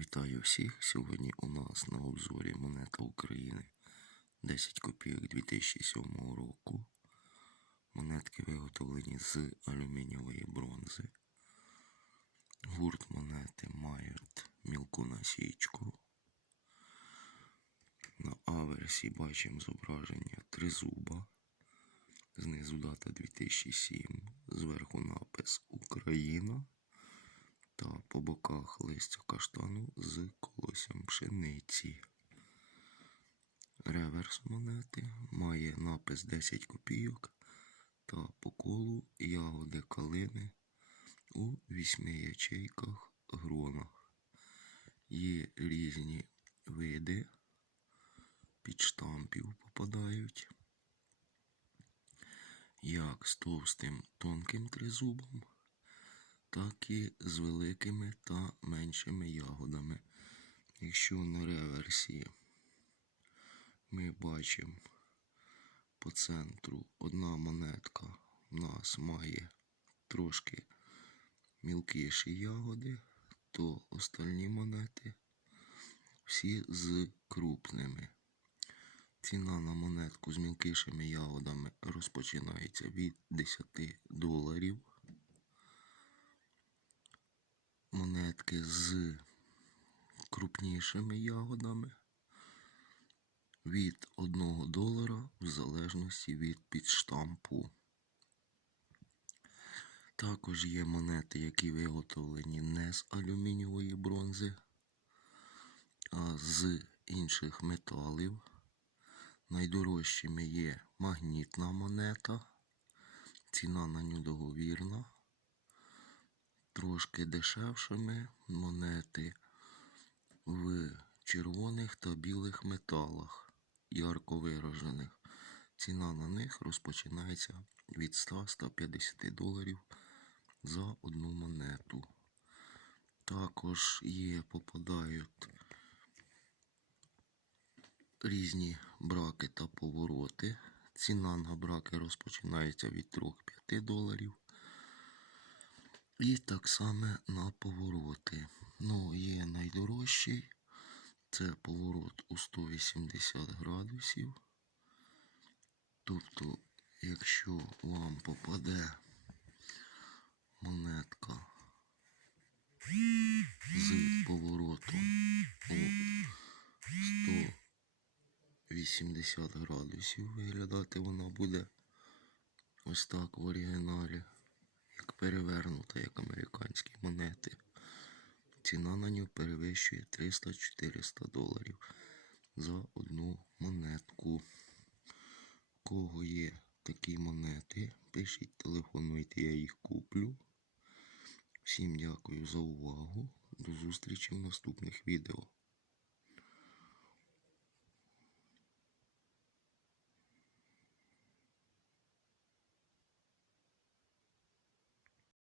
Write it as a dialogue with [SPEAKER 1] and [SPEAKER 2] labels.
[SPEAKER 1] Вітаю всіх! Сьогодні у нас на обзорі монета України 10 копійок 2007 року. Монетки виготовлені з алюмінієвої бронзи. Гурт монети мають мілку насічку. На аверсі бачимо зображення тризуба. Знизу дата 2007, зверху напис Україна та по боках листя каштану з колоссям пшениці. Реверс монети має напис 10 копійок та по колу ягоди калини у вісьми ячейках гронах. Є різні види підштампів попадають, як з товстим тонким тризубом, так і з великими та меншими ягодами. Якщо на реверсі ми бачимо по центру одна монетка у нас має трошки мілкіші ягоди, то остальні монети всі з крупними. Ціна на монетку з мілкішими ягодами розпочинається від 10 доларів. Монетки з крупнішими ягодами від 1 долара в залежності від підштампу. Також є монети, які виготовлені не з алюмінієвої бронзи, а з інших металів. Найдорожчими є магнітна монета, ціна на нього договірна. Трошки дешевшими монети в червоних та білих металах, ярко виражених. Ціна на них розпочинається від 100-150 доларів за одну монету. Також є, попадають різні браки та повороти. Ціна на браки розпочинається від 3-5 доларів. І так само на повороти. Ну, є найдорожчий. Це поворот у 180 градусів. Тобто, якщо вам попаде монетка з поворотом у 180 градусів, виглядати вона буде ось так в оригіналі перевернута, як американські монети. Ціна на нього перевищує 300-400 доларів за одну монетку. У кого є такі монети, пишіть, телефонуйте, я їх куплю. Всім дякую за увагу. До зустрічі в наступних відео.